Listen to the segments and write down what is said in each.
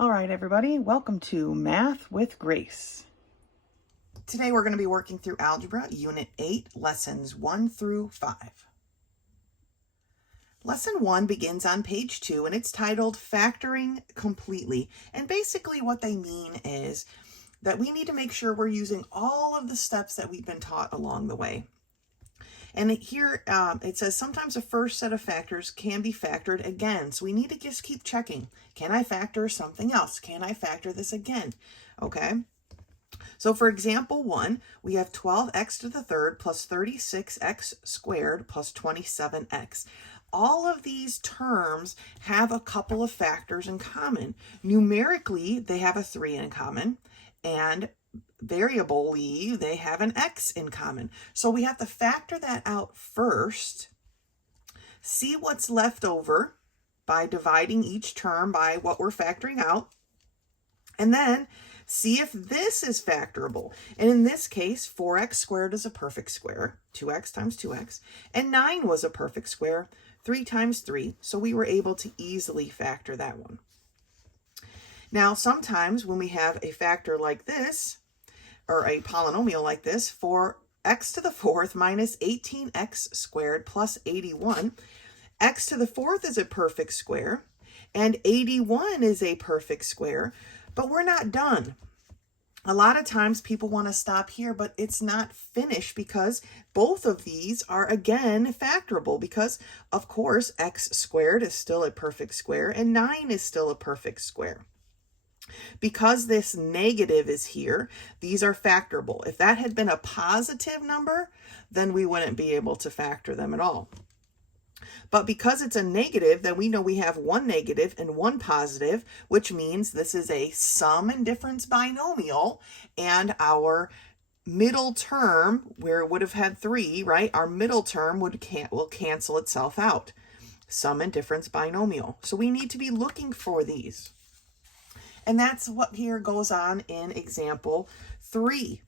All right, everybody, welcome to Math with Grace. Today we're going to be working through Algebra, Unit 8, Lessons 1 through 5. Lesson 1 begins on page 2, and it's titled Factoring Completely. And basically what they mean is that we need to make sure we're using all of the steps that we've been taught along the way. And here it says sometimes the first set of factors can be factored again. So we need to just keep checking. Can I factor something else? Can I factor this again? Okay. So for example 1, we have 12x to the third plus 36x squared plus 27x. All of these terms have a couple of factors in common. Numerically, they have a 3 in common, and variably, they have an x in common. So we have to factor that out first, see what's left over by dividing each term by what we're factoring out, and then see if this is factorable. And in this case, 4x squared is a perfect square, 2x times 2x, and 9 was a perfect square, 3 times 3, so we were able to easily factor that one. Now, sometimes when we have a factor like this, or a polynomial like this, for x to the fourth minus 18x squared plus 81, x to the fourth is a perfect square, and 81 is a perfect square, but we're not done. A lot of times people want to stop here, but it's not finished because both of these are again factorable because, of course, x squared is still a perfect square and 9 is still a perfect square. Because this negative is here, these are factorable. If that had been a positive number, then we wouldn't be able to factor them at all. But because it's a negative, then we know we have one negative and one positive, which means this is a sum and difference binomial, and our middle term, where it would have had 3, right? Our middle term will cancel itself out. Sum and difference binomial. So we need to be looking for these. And that's what here goes on in example 3.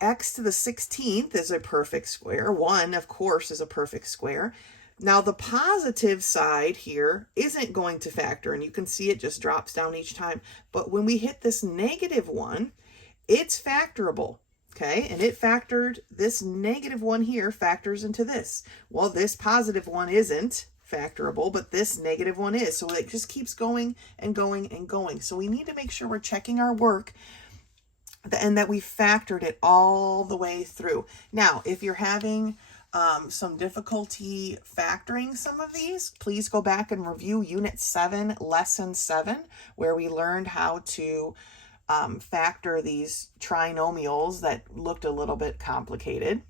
X to the 16th is a perfect square. 1, of course, is a perfect square. Now, the positive side here isn't going to factor, and you can see it just drops down each time. But when we hit this negative 1, it's factorable, okay? And it factored, this negative 1 here factors into this. Well, this positive 1 isn't factorable, but this negative 1 is. So it just keeps going and going and going. So we need to make sure we're checking our work and that we factored it all the way through. Now, if you're having some difficulty factoring some of these, please go back and review Unit 7, Lesson 7, where we learned how to factor these trinomials that looked a little bit complicated.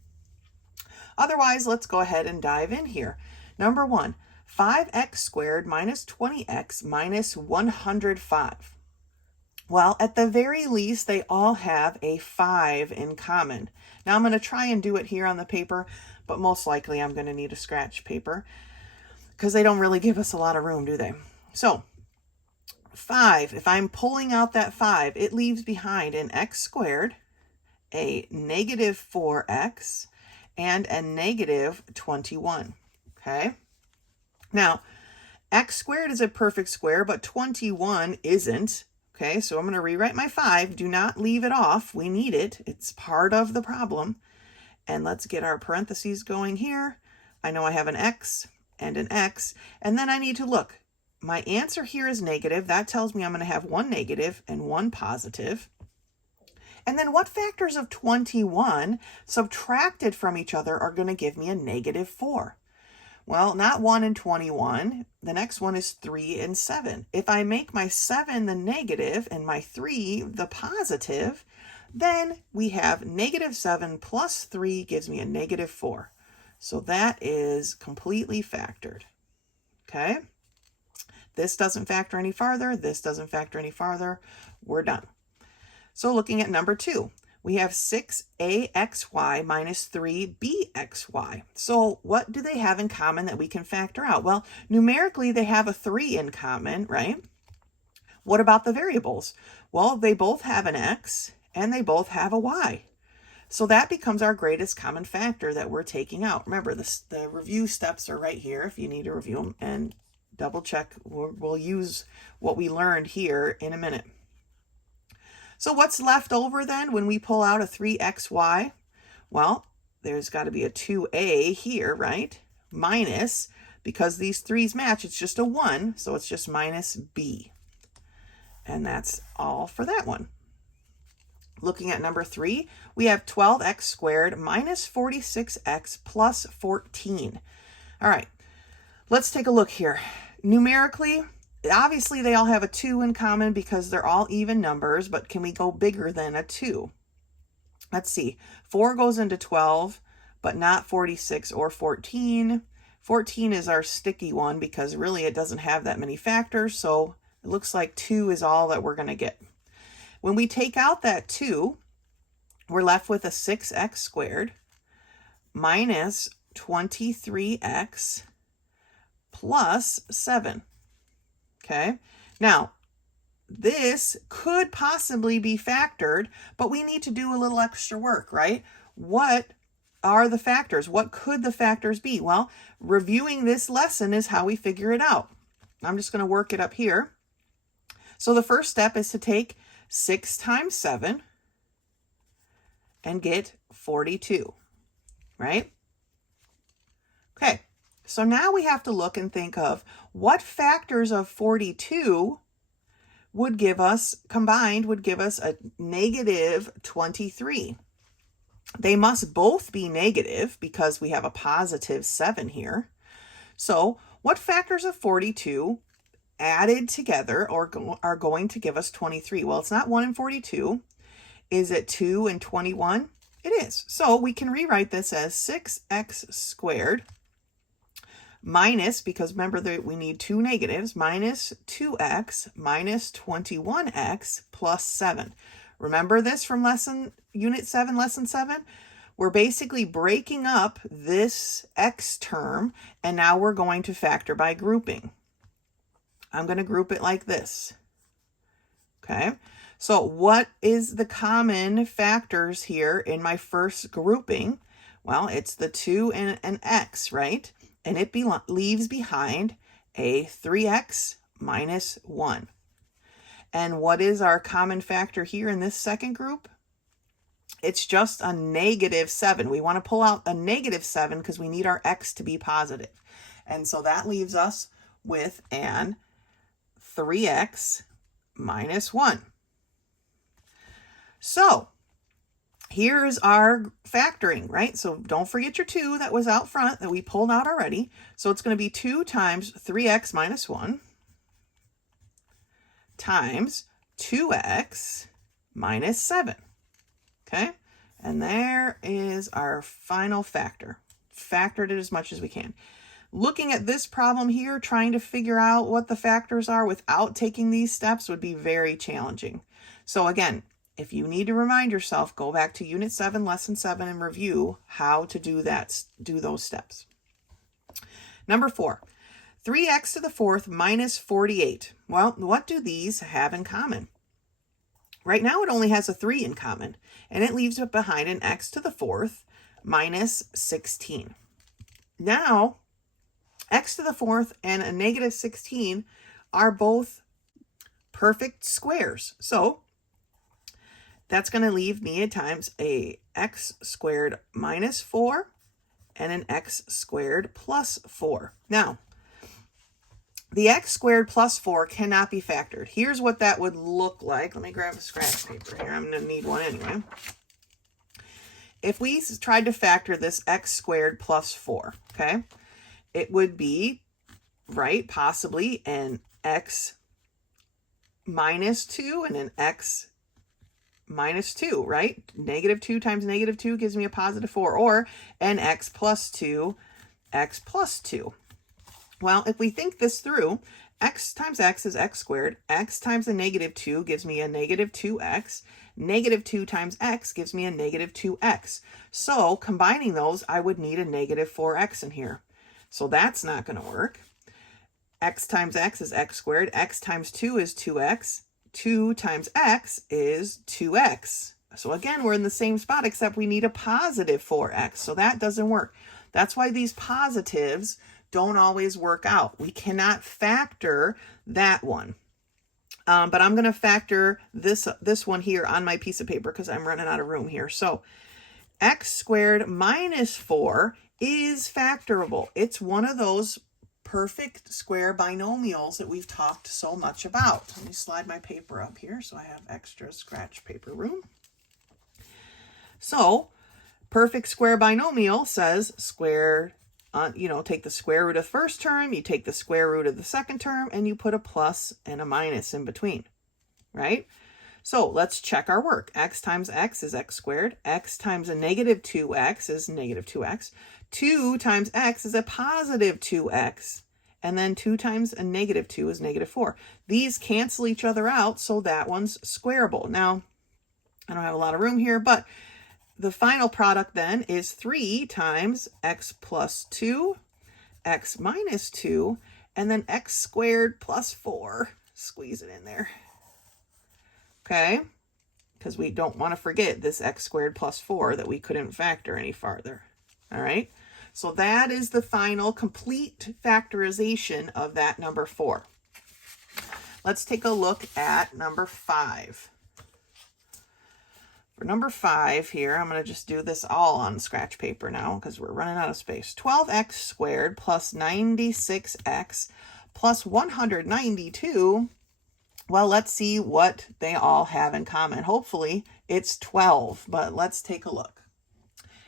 Otherwise, let's go ahead and dive in here. Number 1, 5x squared minus 20x minus 105. Well, at the very least, they all have a 5 in common. Now, I'm going to try and do it here on the paper, but most likely I'm going to need a scratch paper because they don't really give us a lot of room, do they? So, 5, if I'm pulling out that 5, it leaves behind an x squared, a negative 4x, and a negative 21, okay? Now, x squared is a perfect square, but 21 isn't. Okay, so I'm going to rewrite my 5. Do not leave it off. We need it. It's part of the problem. And let's get our parentheses going here. I know I have an x and an x. And then I need to look. My answer here is negative. That tells me I'm going to have one negative and one positive. And then what factors of 21 subtracted from each other are going to give me a negative 4? Well, not 1 and 21. The next one is 3 and 7. If I make my 7 the negative and my 3 the positive, then we have negative 7 plus 3 gives me a negative 4. So that is completely factored. Okay? This doesn't factor any farther. This doesn't factor any farther. We're done. So looking at number 2. We have 6axy minus 3bxy. So what do they have in common that we can factor out? Well, numerically, they have a 3 in common, right? What about the variables? Well, they both have an x and they both have a y. So that becomes our greatest common factor that we're taking out. Remember, the review steps are right here if you need to review them and double check. We'll use what we learned here in a minute. So what's left over then when we pull out a 3xy? Well, there's got to be a 2a here, right? Minus, because these 3's match, it's just a 1, so it's just minus b. And that's all for that one. Looking at number 3, we have 12x squared minus 46x plus 14. All right, let's take a look here. Numerically, obviously they all have a 2 in common because they're all even numbers, but can we go bigger than a 2? Let's see, 4 goes into 12, but not 46 or 14. 14 is our sticky one because really it doesn't have that many factors, so it looks like 2 is all that we're going to get. When we take out that 2, we're left with a 6x squared minus 23x plus 7. Okay, now this could possibly be factored, but we need to do a little extra work, right? What are the factors? What could the factors be? Well, reviewing this lesson is how we figure it out. I'm just going to work it up here. So the first step is to take 6 times 7 and get 42, right? Okay, so now we have to look and think of what factors of 42 would give us, combined, would give us a negative 23. They must both be negative because we have a positive 7 here. So what factors of 42 added together are going to give us 23? Well, it's not 1 and 42. Is it 2 and 21? It is. So we can rewrite this as 6x squared minus, because remember that we need two negatives, minus 2x minus 21x plus 7. Remember this from Unit 7, Lesson 7? We're basically breaking up this x term, and now we're going to factor by grouping. I'm going to group it like this. Okay, so what is the common factors here in my first grouping? Well, it's the 2 and an x, right? And it leaves behind a 3x minus 1. And what is our common factor here in this second group? It's just a negative 7. We want to pull out a negative 7 because we need our x to be positive. And so that leaves us with an 3x minus 1. So here's our factoring, right? So don't forget your 2 that was out front that we pulled out already. So it's going to be 2 times 3x minus 1 times 2x minus 7. Okay? And there is our final factor. Factored it as much as we can. Looking at this problem here, trying to figure out what the factors are without taking these steps would be very challenging. So again, if you need to remind yourself, go back to Unit 7, Lesson 7, and review how to do those steps. Number 4, 3x to the 4th minus 48. Well, what do these have in common? Right now it only has a 3 in common, and it leaves it behind an x to the 4th minus 16. Now, x to the 4th and a negative 16 are both perfect squares. So that's going to leave me at times a x squared minus 4 and an x squared plus 4. Now, the x squared plus 4 cannot be factored. Here's what that would look like. Let me grab a scratch paper here. I'm going to need one anyway. If we tried to factor this x squared plus 4, okay, it would be, right, possibly an x minus 2 and an x minus 2, right? Negative 2 times negative 2 gives me a positive 4, or an x plus 2, x plus 2. Well, if we think this through, x times x is x squared. X times a negative 2 gives me a negative 2x. Negative 2 times x gives me a negative 2x. So combining those, I would need a negative 4x in here. So that's not going to work. X times x is x squared. X times 2 is 2x. 2 times x is 2x. So again, we're in the same spot, except we need a positive 4x. So that doesn't work. That's why these positives don't always work out. We cannot factor that one. But I'm going to factor this one here on my piece of paper because I'm running out of room here. So x squared minus 4 is factorable. It's one of those perfect square binomials that we've talked so much about. Let me slide my paper up here so I have extra scratch paper room. So perfect square binomial says square, take the square root of the first term, you take the square root of the second term, and you put a plus and a minus in between, right? So let's check our work. X times x is x squared. X times a negative 2x is negative 2x. 2 times x is a positive 2x. And then 2 times a negative 2 is negative 4. These cancel each other out, so that one's squareable. Now, I don't have a lot of room here, but the final product then is 3 times x plus 2, x minus 2, and then x squared plus 4. Squeeze it in there. Okay, because we don't want to forget this x squared plus 4 that we couldn't factor any farther. All right, so that is the final complete factorization of that number 4. Let's take a look at number 5. For number 5 here, I'm going to just do this all on scratch paper now because we're running out of space. 12x squared plus 96x plus 192. Well, let's see what they all have in common. Hopefully it's 12, but let's take a look.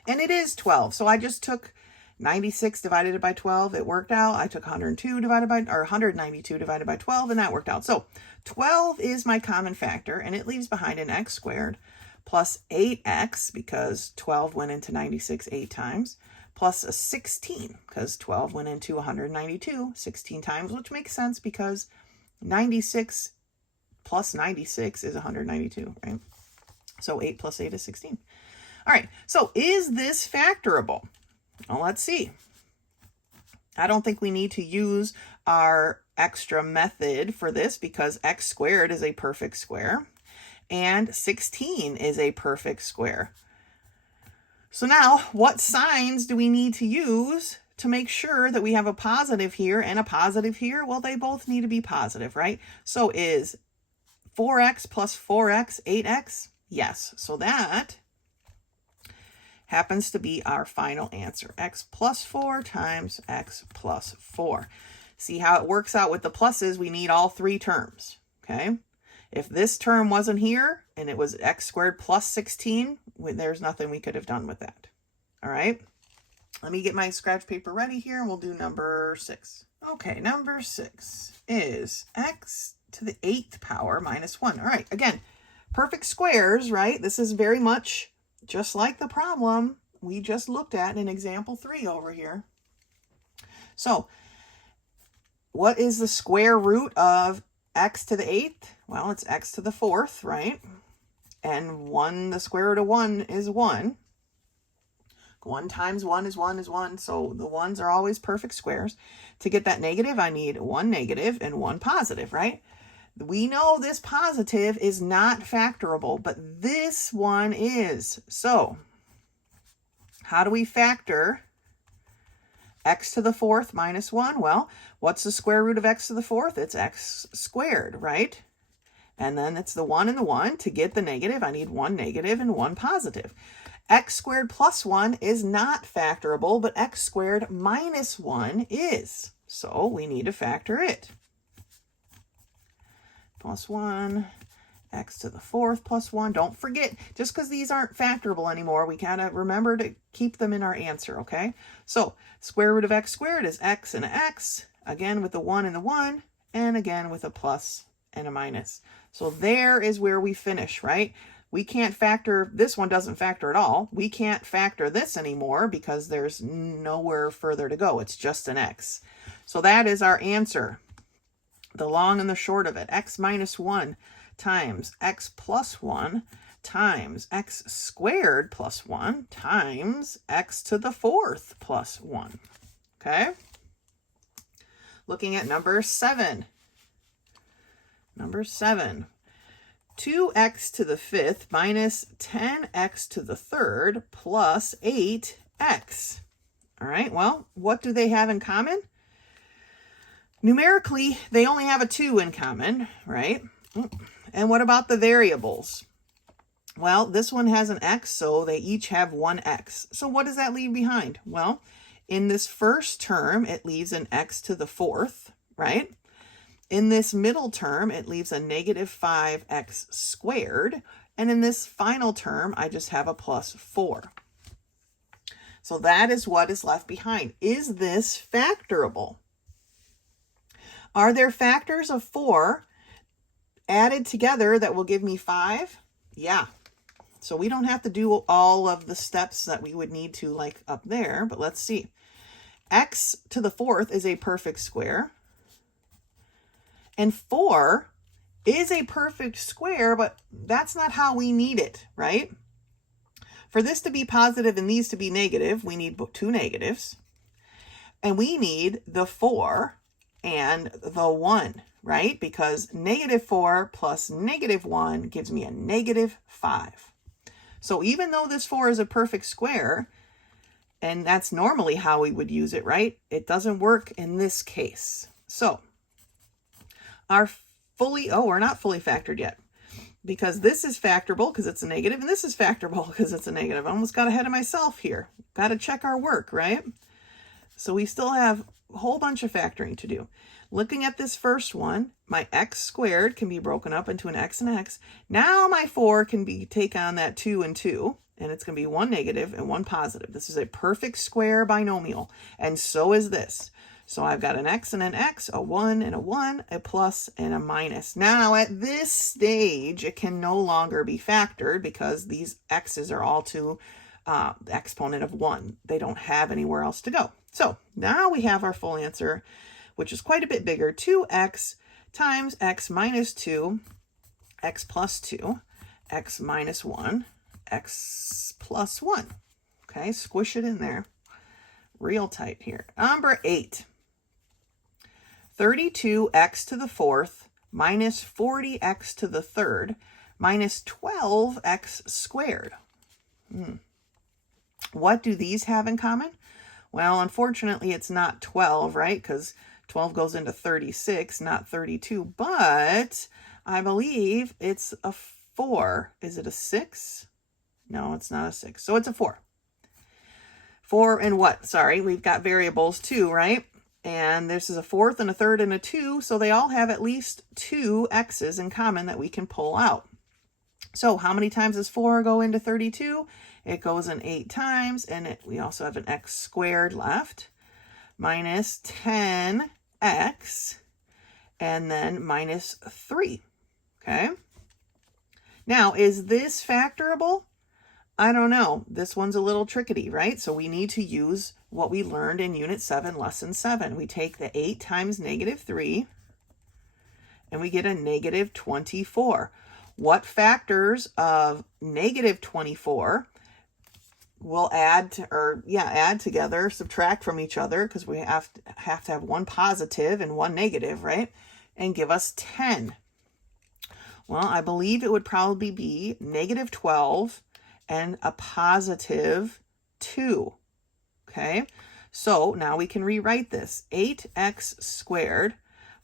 And it is 12. So I just took 96 divided by 12. It worked out. I took 192 divided by 12, and that worked out. So 12 is my common factor, and it leaves behind an x squared plus 8x, because 12 went into 96 8 times, plus a 16, because 12 went into 192 16 times, which makes sense because 96 plus 96 is 192, right? So 8 plus 8 is 16. All right, so is this factorable? Well, let's see. I don't think we need to use our extra method for this because x squared is a perfect square and 16 is a perfect square. So now, what signs do we need to use to make sure that we have a positive here and a positive here? Well, they both need to be positive, right? So is 4x plus 4x 8x? Yes. So that happens to be our final answer. X plus 4 times x plus 4. See how it works out with the pluses? We need all three terms, okay? If this term wasn't here and it was x squared plus 16, there's nothing we could have done with that. All right, let me get my scratch paper ready here and we'll do number 6. Okay, number 6 is x to the 8th power minus 1. All right, again, perfect squares, right? This is very much just like the problem we just looked at in example 3 over here. So what is the square root of x to the 8th? Well, it's x to the 4th, right? And 1, the square root of 1 is 1. 1 times 1 is 1 is 1. So the 1s are always perfect squares. To get that negative, I need 1 negative and 1 positive, right? We know this positive is not factorable, but this one is. So how do we factor x to the 4th minus 1? Well, what's the square root of x to the 4th? It's x squared, right? And then it's the 1 and the 1. To get the negative, I need 1 negative and 1 positive. X squared plus 1 is not factorable, but x squared minus 1 is. So we need to factor it. Plus 1, x to the 4th plus 1. Don't forget, just because these aren't factorable anymore, we kind of remember to keep them in our answer, okay? So square root of x squared is x and an x, again with the 1 and the 1, and again with a plus and a minus. So there is where we finish, right? We can't factor, this one doesn't factor at all. We can't factor this anymore because there's nowhere further to go. It's just an x. So that is our answer. The long and the short of it, x minus 1 times x plus 1 times x squared plus 1 times x to the 4th plus 1. Okay? Looking at number 7. Number 7. 2x to the 5th minus 10x to the 3rd plus 8x. All right, well, what do they have in common? Numerically, they only have a 2 in common, right? And what about the variables? Well, this one has an x, so they each have one x. So what does that leave behind? Well, in this first term, it leaves an x to the 4th, right? In this middle term, it leaves a negative 5x squared. And in this final term, I just have a plus 4. So that is what is left behind. Is this factorable? Are there factors of 4 added together that will give me 5? Yeah. So we don't have to do all of the steps that we would need to like up there, but let's see. X to the 4th is a perfect square. And 4 is a perfect square, but that's not how we need it, right? For this to be positive and these to be negative, we need 2 negatives. And we need the 4 and the 1, right? Because negative 4 plus negative 1 gives me a negative 5. So even though this 4 is a perfect square, and that's normally how we would use it, right? It doesn't work in this case. So we're not fully factored yet, because this is factorable because it's a negative, and this is factorable because it's a negative. I almost got ahead of myself here. Got to check our work, right? So we still have a whole bunch of factoring to do. Looking at this first one, my x squared can be broken up into an x and x. Now my 4 can take on that 2 and 2, and it's going to be 1 negative and 1 positive. This is a perfect square binomial, and so is this. So I've got an x and an x, a 1 and a 1, a plus and a minus. Now at this stage, it can no longer be factored because these x's are all to the exponent of 1. They don't have anywhere else to go. So now we have our full answer, which is quite a bit bigger. 2x times x minus 2, x plus 2, x minus 1, x plus 1. Okay, squish it in there. Real tight here. Number 8. 32x to the 4th minus 40x to the 3rd minus 12x squared. What do these have in common? Well, unfortunately, it's not 12, right? Because 12 goes into 36, not 32. But I believe it's a 4. Is it a 6? No, it's not a 6. So it's a 4. 4 and what? Sorry, we've got variables too, right? And this is a 4th and a 3rd and a 2, so they all have at least 2 x's in common that we can pull out. So how many times does 4 go into 32? It goes in 8 times, and we also have an x squared left, minus 10x, and then minus 3, okay? Now, is this factorable? I don't know. This one's a little tricky, right? So we need to use what we learned in Unit 7, Lesson 7. We take the 8 times negative 3, and we get a negative 24. What factors of negative 24 will add together, subtract from each other, because we have to have one positive and one negative, right? And give us 10. Well, I believe it would probably be negative 12 and a positive 2. Okay, so now we can rewrite this. 8x squared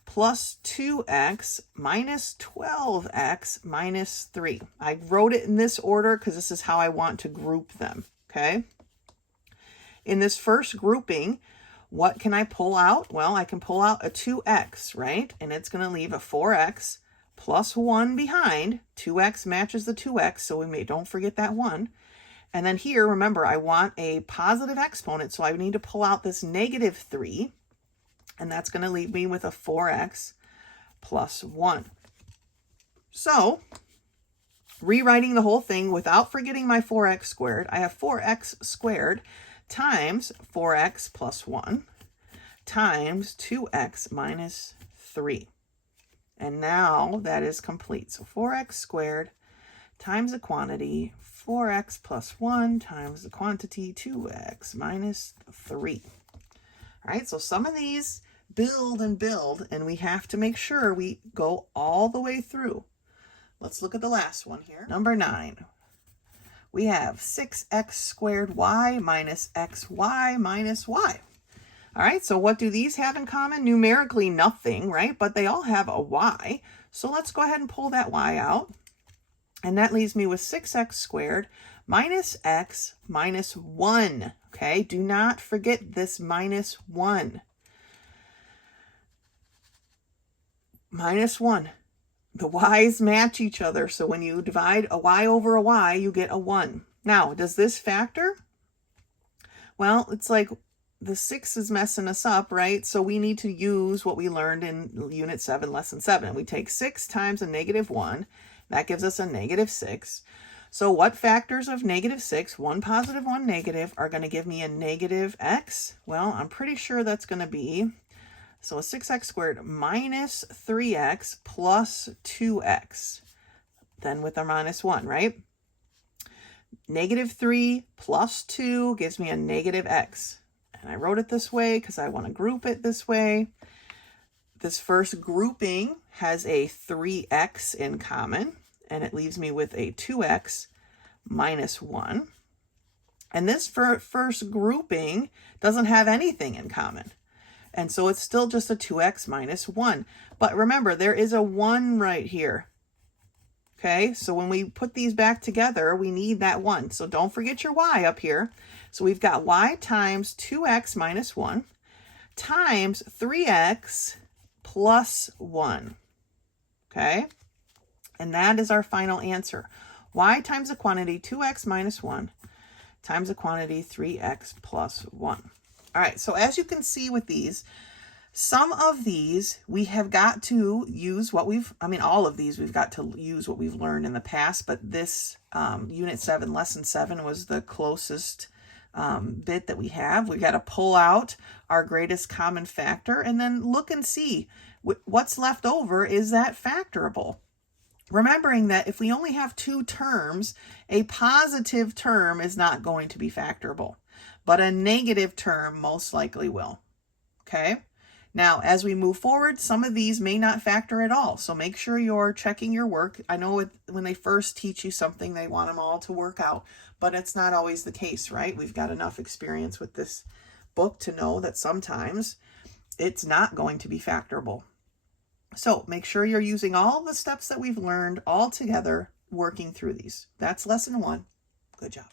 plus 2x minus 12x minus 3. I wrote it in this order because this is how I want to group them, okay? In this first grouping, what can I pull out? Well, I can pull out a 2x, right? And it's going to leave a 4x plus 1 behind. 2x matches the 2x, so don't forget that 1. And then here, remember, I want a positive exponent, so I need to pull out this negative 3, and that's going to leave me with a 4x plus 1. So, rewriting the whole thing without forgetting my 4x squared, I have 4x squared times 4x plus 1 times 2x minus 3. And now that is complete. So 4x squared times the quantity, 4x plus 1 times the quantity, 2x minus 3. All right, so some of these build, and we have to make sure we go all the way through. Let's look at the last one here. Number 9. We have 6x squared y minus xy minus y. All right, so what do these have in common? Numerically, nothing, right? But they all have a y. So let's go ahead and pull that y out. And that leaves me with 6x squared minus x minus 1. Okay, do not forget this minus 1. Minus 1. The y's match each other. So when you divide a y over a y, you get a 1. Now, does this factor? Well, it's like the 6 is messing us up, right? So we need to use what we learned in Unit 7, Lesson 7. We take 6 times a negative 1. That gives us a negative 6. So what factors of negative 6, 1 positive, 1 negative, are going to give me a negative x? Well, I'm pretty sure that's going to be, so a 6x squared minus 3x plus 2x. Then with our minus 1, right? Negative 3 plus 2 gives me a negative x. And I wrote it this way because I want to group it this way. This first grouping has a 3x in common, and it leaves me with a 2x minus 1. And this first grouping doesn't have anything in common. And so it's still just a 2x minus 1. But remember, there is a 1 right here. Okay, so when we put these back together, we need that 1. So don't forget your y up here. So we've got y times 2x minus 1 times 3x plus 1. Okay, and that is our final answer. Y times a quantity 2x minus 1 times a quantity 3x plus 1. All right, so as you can see with these, some of these we have got to use what all of these we've got to use what we've learned in the past, but this Unit 7, Lesson 7 was the closest bit that we have. We've got to pull out our greatest common factor and then look and see what's left over. Is that factorable? Remembering that if we only have 2 terms, a positive term is not going to be factorable, but a negative term most likely will. Okay? Now, as we move forward, some of these may not factor at all. So make sure you're checking your work. I know when they first teach you something, they want them all to work out, but it's not always the case, right? We've got enough experience with this book to know that sometimes it's not going to be factorable. So make sure you're using all the steps that we've learned all together, working through these. That's Lesson 1. Good job.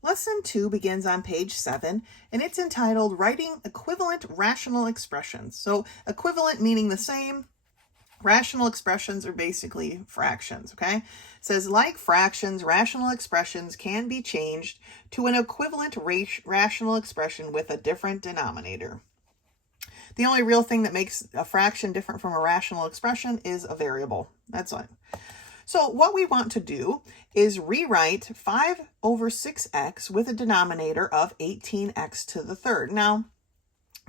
Lesson 2 begins on page 7, and it's entitled Writing Equivalent Rational Expressions. So equivalent meaning the same. Rational expressions are basically fractions, okay? It says, like fractions, rational expressions can be changed to an equivalent rational expression with a different denominator. The only real thing that makes a fraction different from a rational expression is a variable. That's it. So what we want to do is rewrite 5 over 6x with a denominator of 18x to the third. Now,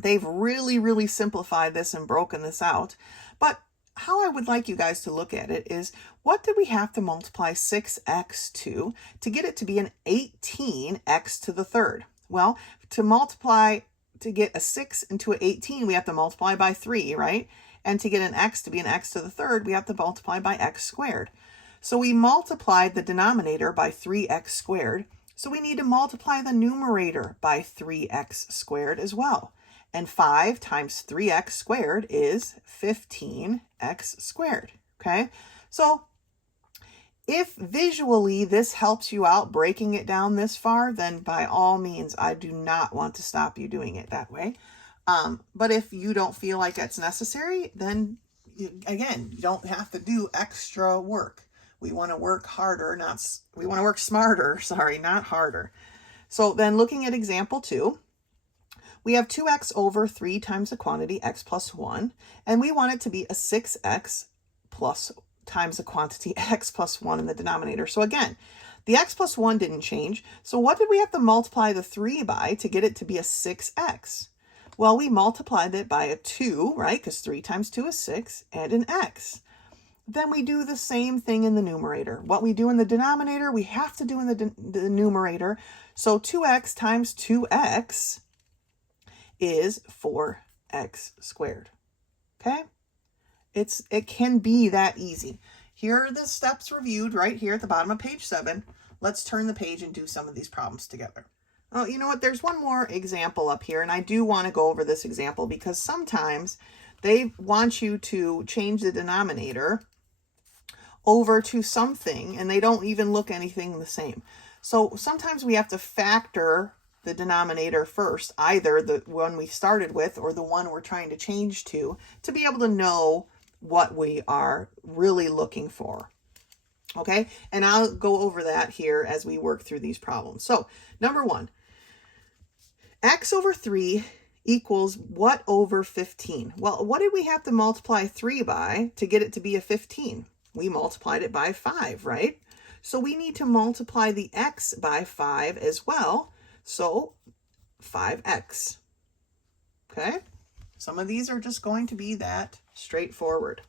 they've really simplified this and broken this out. But how I would like you guys to look at it is, what did we have to multiply 6x to get it to be an 18x to the third? Well, to get a 6 into an 18, we have to multiply by 3, right? And to get an x to be an x to the third, we have to multiply by x squared. So we multiplied the denominator by 3x squared. So we need to multiply the numerator by 3x squared as well. And 5 times 3x squared is 15x squared, okay? So if visually this helps you out breaking it down this far, then by all means, I do not want to stop you doing it that way. But if you don't feel like it's necessary, then again, you don't have to do extra work. We want to work harder, we want to work smarter, not harder. So then looking at example 2, we have 2x over 3 times the quantity x plus 1, and we want it to be a 6x plus times the quantity x plus 1 in the denominator. So again, the x plus 1 didn't change. So what did we have to multiply the 3 by to get it to be a 6x? Well, we multiplied it by a 2, right? Because 3 times 2 is 6, and an x. Then we do the same thing in the numerator. What we do in the denominator, we have to do in the numerator. So 2x times 2x is 4x squared, okay? It can be that easy. Here are the steps reviewed right here at the bottom of page 7. Let's turn the page and do some of these problems together. Oh, you know what? There's one more example up here, and I do want to go over this example because sometimes they want you to change the denominator over to something, and they don't even look anything the same. So sometimes we have to factor the denominator first, either the one we started with or the one we're trying to change to be able to know what we are really looking for. Okay, and I'll go over that here as we work through these problems. So number one, x over 3 equals what over 15? Well, what did we have to multiply 3 by to get it to be a 15? We multiplied it by 5, right? So we need to multiply the x by 5 as well. So 5x. Okay? Some of these are just going to be that straightforward.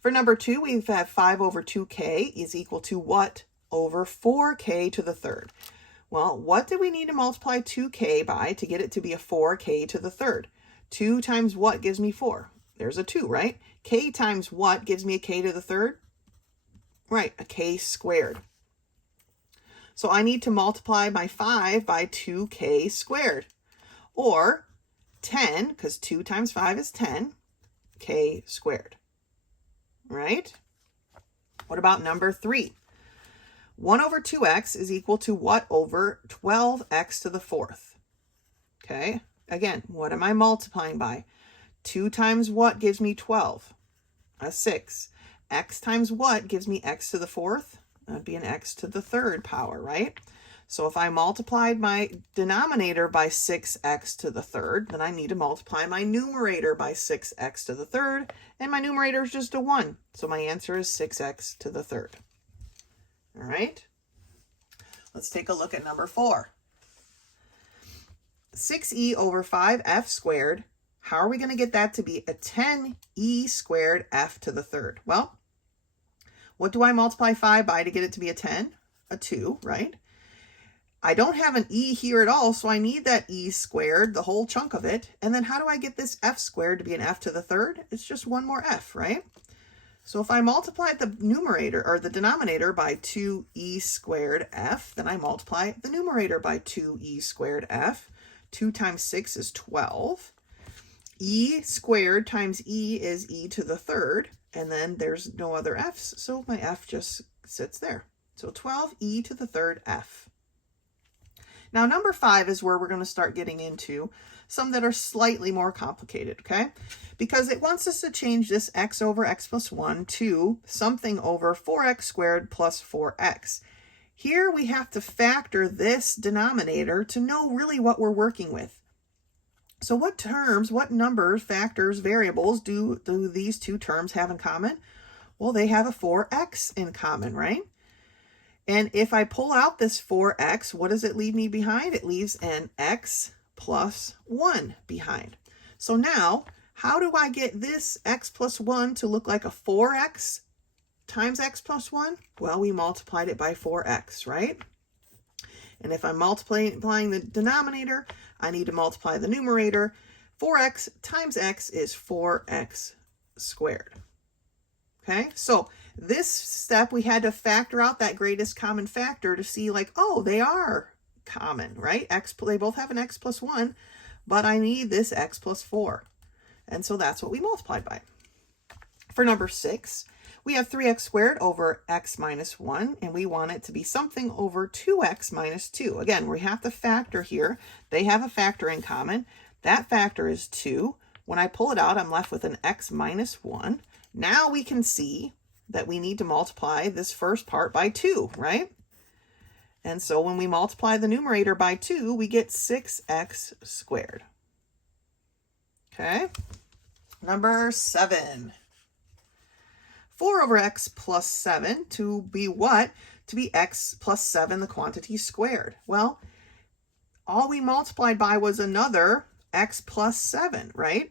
For number 2, we have 5 over 2k is equal to what over 4k to the third? Well, what do we need to multiply 2k by to get it to be a 4k to the third? 2 times what gives me 4? There's a 2, right? K times what gives me a k to the third? Right, a k squared. So I need to multiply my 5 by 2k squared. Or 10, because 2 times 5 is 10, k squared. Right? What about number 3? 1 over 2x is equal to what over 12x to the fourth? Okay, again, what am I multiplying by? 2 times what gives me 12? A 6. X times what gives me x to the fourth? That would be an x to the third power, right? So if I multiplied my denominator by 6x to the third, then I need to multiply my numerator by 6x to the third, and my numerator is just a 1. So my answer is 6x to the third. All right, let's take a look at number 4. 6e over 5f squared. How are we going to get that to be a 10e squared f to the third? Well, what do I multiply 5 by to get it to be a 10? A 2, right? I don't have an e here at all, so I need that e squared, the whole chunk of it. And then how do I get this f squared to be an f to the third? It's just one more f, right? So if I multiply the numerator or the denominator by 2e squared f, then I multiply the numerator by 2e squared f. 2 times 6 is 12. E squared times e is e to the third, and then there's no other f's, so my f just sits there. So 12e to the third f. Now number 5 is where we're going to start getting into some that are slightly more complicated, okay? Because it wants us to change this x over x plus 1 to something over 4x squared plus 4x. Here we have to factor this denominator to know really what we're working with. So what terms, what numbers, factors, variables do these two terms have in common? Well, they have a 4x in common, right? And if I pull out this 4x, what does it leave me behind? It leaves an x plus 1 behind. So now, how do I get this x plus 1 to look like a 4x times x plus 1? Well, we multiplied it by 4x, right? And if I'm multiplying the denominator, I need to multiply the numerator. 4x times x is 4x squared. Okay, so this step, we had to factor out that greatest common factor to see like, oh, they are common, right? They both have an x plus 1, but I need this x plus 4. And so that's what we multiplied by. For number 6, we have 3x squared over x minus 1, and we want it to be something over 2x minus 2. Again, we have to factor here. They have a factor in common. That factor is 2. When I pull it out, I'm left with an x minus 1. Now we can see that we need to multiply this first part by 2, right? And so when we multiply the numerator by 2, we get 6x squared. Okay. Number 7. 4 over x plus 7 to be what? To be x plus 7, the quantity squared. Well, all we multiplied by was another x plus 7, right?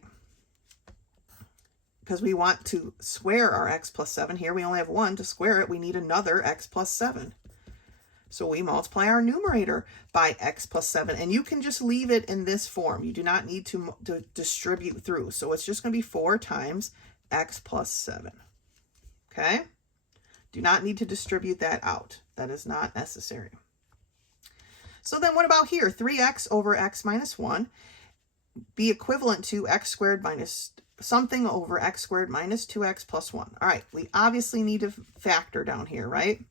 Because we want to square our x plus 7. Here we only have 1. To square it, we need another x plus 7. So we multiply our numerator by x plus 7. And you can just leave it in this form. You do not need to distribute through. So it's just going to be 4 times x plus 7. Okay? Do not need to distribute that out. That is not necessary. So then what about here? 3x over x minus 1 be equivalent to x squared minus something over x squared minus 2x plus 1. All right, we obviously need to factor down here, right?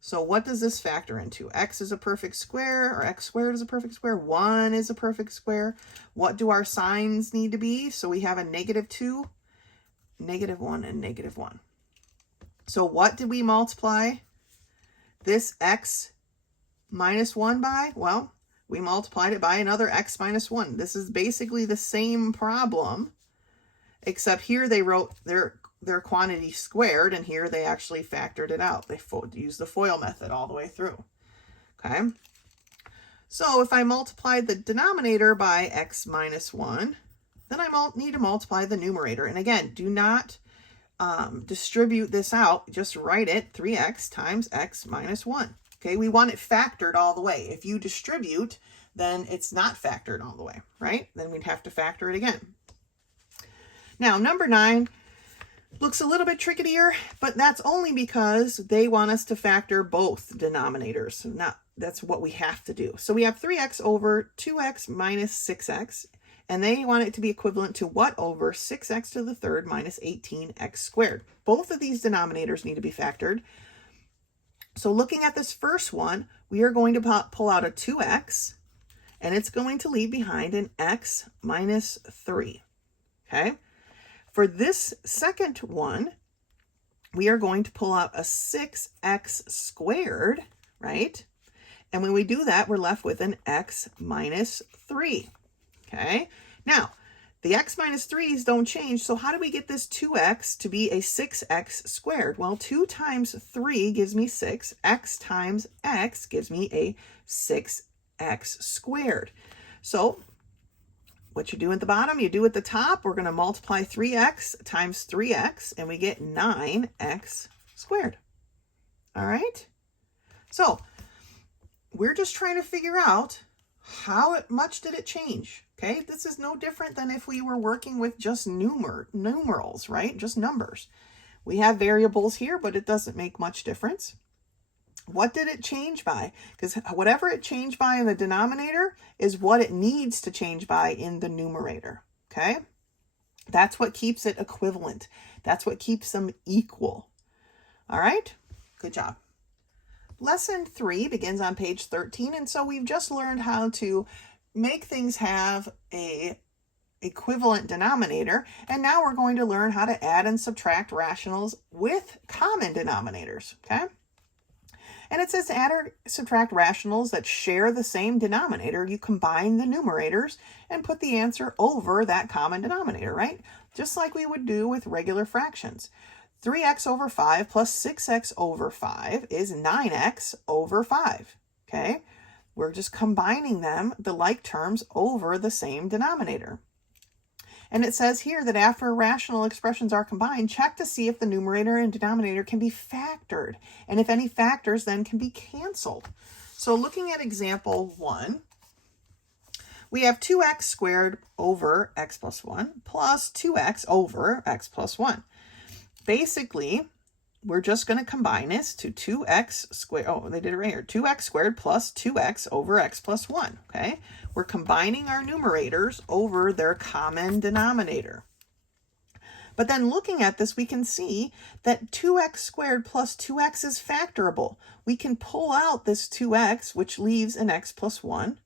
So what does this factor into? X is a perfect square, or x squared is a perfect square. 1 is a perfect square. What do our signs need to be? So we have a -2, -1, and -1. So what did we multiply this x minus 1 by? Well, we multiplied it by another x minus 1. This is basically the same problem, except here they wrote their quantity squared, and here they actually factored it out. They used the FOIL method all the way through. Okay. So if I multiply the denominator by x minus 1, then I need to multiply the numerator. And again, do not distribute this out. Just write it 3x times x minus 1. Okay, we want it factored all the way. If you distribute, then it's not factored all the way, right? Then we'd have to factor it again. Now, number 9 looks a little bit trickier, but that's only because they want us to factor both denominators. That's what we have to do. So we have 3x over 2x minus 6x, and they want it to be equivalent to what over 6x to the third minus 18x squared. Both of these denominators need to be factored. So looking at this first one, we are going to pull out a 2x, and it's going to leave behind an x minus 3, okay? For this second one, we are going to pull out a 6x squared, right? And when we do that, we're left with an x minus 3, okay? Now, the x minus 3's don't change, so how do we get this 2x to be a 6x squared? Well, 2 times 3 gives me 6. X times x gives me a 6x squared. So what you do at the bottom, you do at the top. We're going to multiply 3x times 3x, and we get 9x squared. All right? So we're just trying to figure out how much did it change. Okay, this is no different than if we were working with just numerals, right? Just numbers. We have variables here, but it doesn't make much difference. What did it change by? Because whatever it changed by in the denominator is what it needs to change by in the numerator, okay? That's what keeps it equivalent. That's what keeps them equal. All right, good job. Lesson 3 begins on page 13, and so we've just learned how to make things have a equivalent denominator, and now we're going to learn how to add and subtract rationals with common denominators, okay? And it says to add or subtract rationals that share the same denominator, you combine the numerators and put the answer over that common denominator, right? Just like we would do with regular fractions. 3x over 5 plus 6x over 5 is 9x over 5, okay? We're just combining them, the like terms, over the same denominator. And it says here that after rational expressions are combined, check to see if the numerator and denominator can be factored, and if any factors then can be canceled. So looking at example 1, we have 2x squared over x plus 1 plus 2x over x plus 1. Basically, we're just going to combine this to 2x squared. Oh, they did it right here. 2x squared plus 2x over x plus 1, okay? We're combining our numerators over their common denominator. But then looking at this, we can see that 2x squared plus 2x is factorable. We can pull out this 2x, which leaves an x plus 1.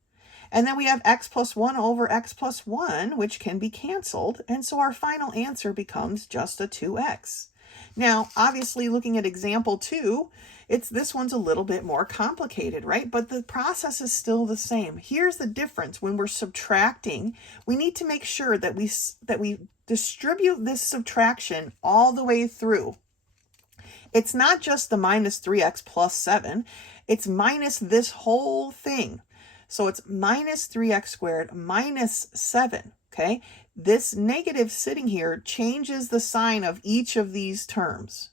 And then we have x plus 1 over x plus 1, which can be canceled. And so our final answer becomes just a 2x. Now, obviously, looking at example 2, this one's a little bit more complicated, right? But the process is still the same. Here's the difference. When we're subtracting, we need to make sure that we distribute this subtraction all the way through. It's not just the minus 3x plus 7. It's minus this whole thing. So it's minus 3x squared minus 7, okay? This negative sitting here changes the sign of each of these terms,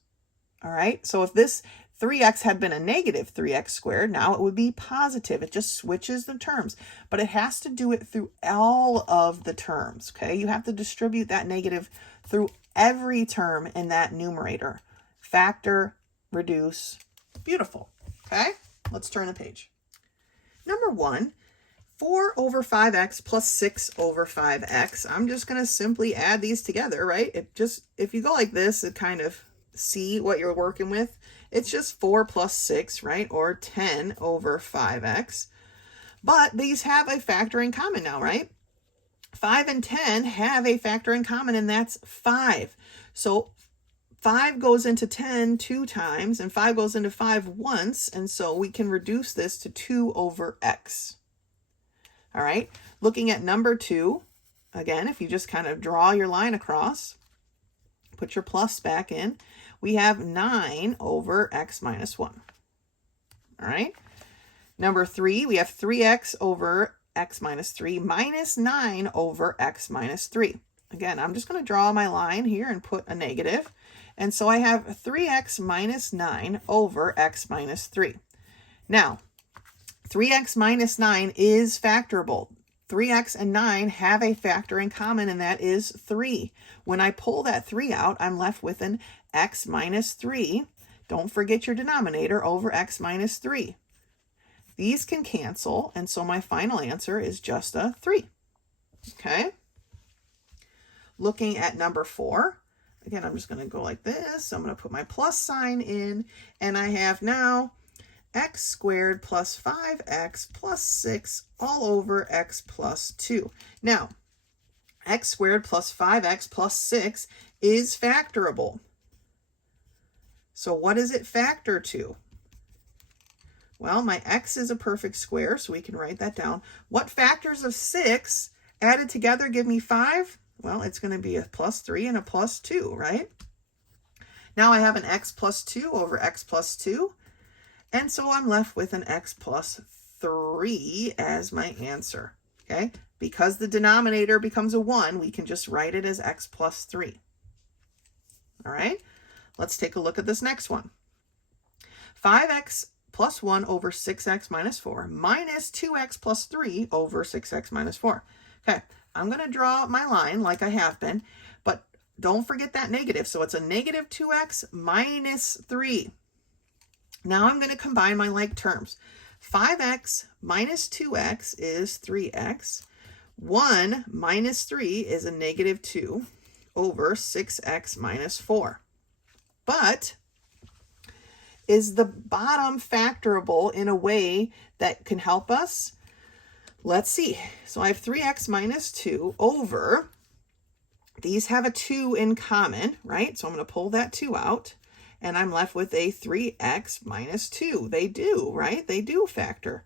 all right? So if this 3x had been a negative 3x squared, now it would be positive. It just switches the terms, but it has to do it through all of the terms, okay? You have to distribute that negative through every term in that numerator. Factor, reduce, beautiful, okay? Let's turn the page. Number 1, 4 over 5x plus 6 over 5x. I'm just going to simply add these together, right? If you go like this, it kind of see what you're working with. It's just 4 plus 6, right? Or 10 over 5x. But these have a factor in common now, right? 5 and 10 have a factor in common, and that's 5. So 5 goes into 10 2 times, and 5 goes into 5 once, and so we can reduce this to 2 over x. All right, looking at number 2, again, if you just kind of draw your line across, put your plus back in, we have 9 over x minus 1. All right, number 3, we have 3x over x minus 3 minus 9 over x minus 3. Again, I'm just going to draw my line here and put a negative. And so I have 3x minus 9 over x minus 3. Now, 3x minus 9 is factorable. 3x and 9 have a factor in common, and that is 3. When I pull that 3 out, I'm left with an x minus 3. Don't forget your denominator over x minus 3. These can cancel, and so my final answer is just a 3. Okay? Looking at number 4, again, I'm just going to go like this. So I'm going to put my plus sign in, and I have now x squared plus 5x plus 6 all over x plus 2. Now, x squared plus 5x plus 6 is factorable. So what does it factor to? Well, my x is a perfect square, so we can write that down. What factors of 6 added together give me 5? Well, it's going to be a plus 3 and a plus 2, right? Now I have an x plus 2 over x plus 2, and so I'm left with an x plus 3 as my answer, okay? Because the denominator becomes a 1, we can just write it as x plus 3. All right, let's take a look at this next one. 5x plus 1 over 6x minus 4 minus 2x plus 3 over 6x minus 4. Okay, I'm going to draw my line like I have been, but don't forget that negative. So it's a negative 2x minus 3. Now I'm going to combine my like terms. 5x minus 2x is 3x. 1 minus 3 is a negative 2 over 6x minus 4. But is the bottom factorable in a way that can help us? Let's see. So I have 3x minus 2 over, these have a 2 in common, right? So I'm going to pull that 2 out, and I'm left with a 3x minus 2. They do, right? They do factor.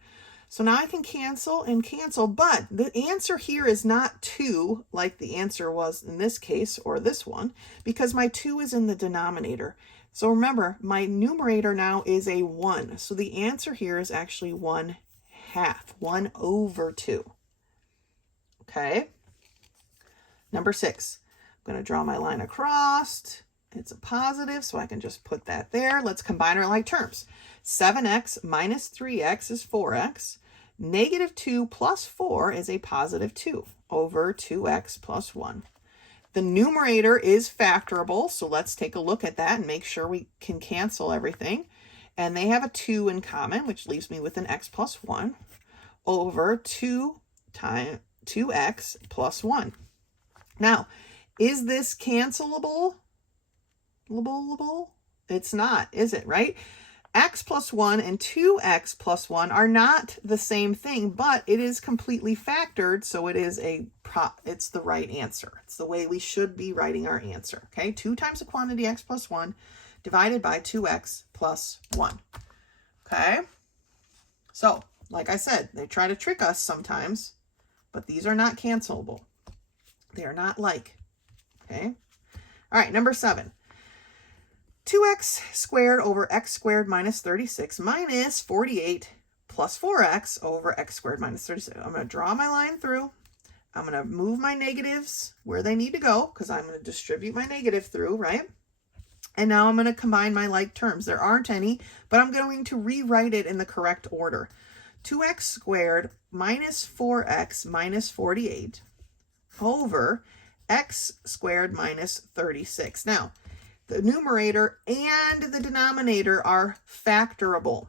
So now I can cancel and cancel, but the answer here is not 2 like the answer was in this case or this one, because my 2 is in the denominator. So remember, my numerator now is a 1. So the answer here is actually 1/2, 1 over 2. Okay. Number 6, I'm going to draw my line across. It's a positive, so I can just put that there. Let's combine our like terms. 7x minus 3x is 4x. Negative 2 plus 4 is a positive 2 over 2x plus 1. The numerator is factorable, so let's take a look at that and make sure we can cancel everything. And they have a 2 in common, which leaves me with an x plus 1 over 2 times 2x plus 1. Now, is this cancelable? It's not, is it, right? X plus 1 and 2x plus 1 are not the same thing, but it is completely factored, so it is it's the right answer. It's the way we should be writing our answer, okay? 2 times the quantity x plus 1 divided by 2x plus 1, okay? So, like I said, they try to trick us sometimes, but these are not cancelable. They are not like, okay? All right, number 7. 2x squared over x squared minus 36 minus 48 plus 4x over x squared minus 36. I'm going to draw my line through. I'm going to move my negatives where they need to go because I'm going to distribute my negative through, right? And now I'm going to combine my like terms. There aren't any, but I'm going to rewrite it in the correct order. 2x squared minus 4x minus 48 over x squared minus 36. Now, the numerator and the denominator are factorable.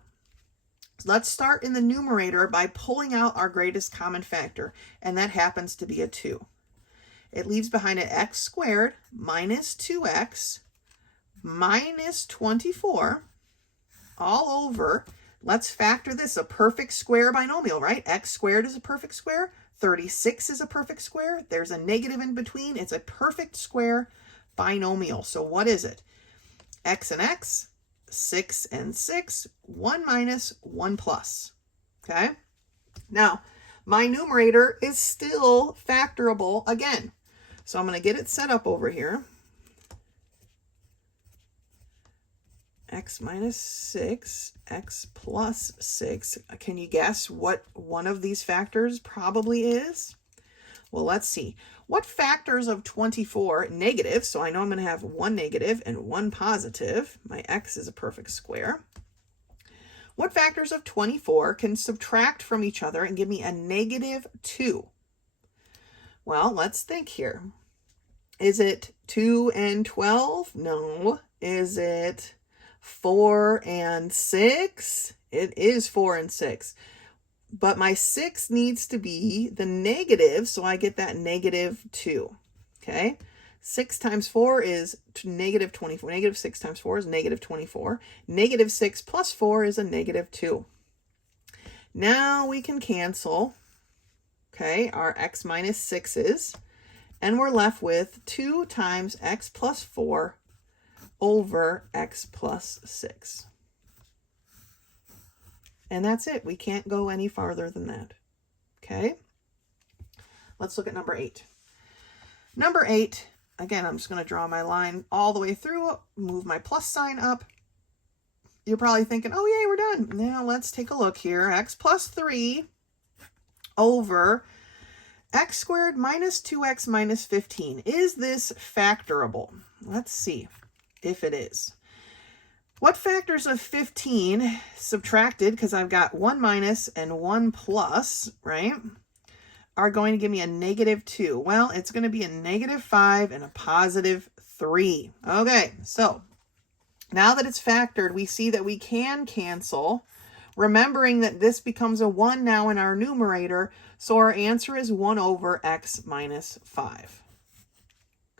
Let's start in the numerator by pulling out our greatest common factor, and that happens to be a 2. It leaves behind an x squared minus 2x minus 24 all over. Let's factor this, a perfect square binomial, right? X squared is a perfect square. 36 is a perfect square. There's a negative in between. It's a perfect square binomial. So what is it? X and x, 6 and 6, 1 minus, 1 plus. Okay? Now, my numerator is still factorable again. So I'm going to get it set up over here. X minus 6, x plus 6. Can you guess what one of these factors probably is? Well, let's see. What factors of 24 negative, so I know I'm going to have one negative and one positive. My x is a perfect square. What factors of 24 can subtract from each other and give me a negative 2? Well, let's think here. Is it 2 and 12? No. Is it 4 and 6? It is 4 and 6. But my 6 needs to be the negative, so I get that negative 2. Okay? 6 times 4 is negative 24. Negative 6 times 4 is negative 24. Negative 6 plus 4 is a negative 2. Now we can cancel, okay, our x minus 6's, and we're left with 2 times x plus 4 over x plus 6. And that's it. We can't go any farther than that. Okay? Let's look at number 8. Number 8, again, I'm just going to draw my line all the way through, move my plus sign up. You're probably thinking, oh, yay, we're done. Now let's take a look here. X plus 3 over x squared minus 2x minus 15. Is this factorable? Let's see if it is. What factors of 15 subtracted, because I've got 1 minus and 1 plus, right, are going to give me a negative 2? Well, it's going to be a negative 5 and a positive 3. Okay, so now that it's factored, we see that we can cancel, remembering that this becomes a 1 now in our numerator, so our answer is 1 over x minus 5.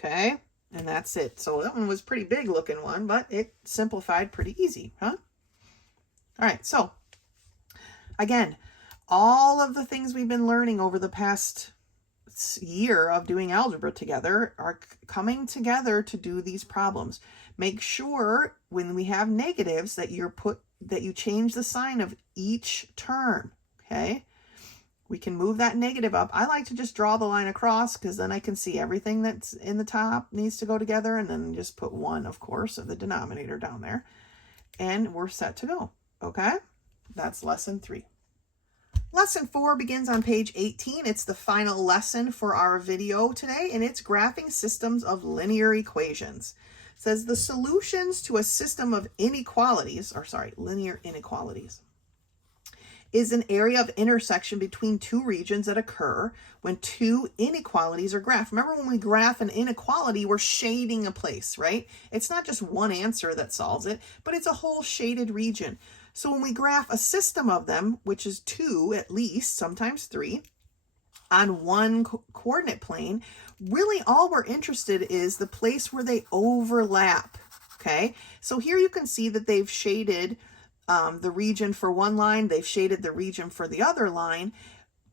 Okay? And that's it. So that one was a pretty big looking one, but it simplified pretty easy, huh? All right, so again, all of the things we've been learning over the past year of doing algebra together are coming together to do these problems. Make sure when we have negatives that you change the sign of each term, okay? We can move that negative up. I like to just draw the line across because then I can see everything that's in the top needs to go together, and then just put 1, of course, of the denominator down there. And we're set to go, okay? That's lesson 3. Lesson 4 begins on page 18. It's the final lesson for our video today, and it's graphing systems of linear equations. It says the solutions to a system of linear inequalities is an area of intersection between two regions that occur when two inequalities are graphed. Remember, when we graph an inequality, we're shading a place, right? It's not just one answer that solves it, but it's a whole shaded region. So when we graph a system of them, which is 2 at least, sometimes 3, on one coordinate plane, really all we're interested is the place where they overlap, okay? So here you can see that they've shaded the region for one line, they've shaded the region for the other line,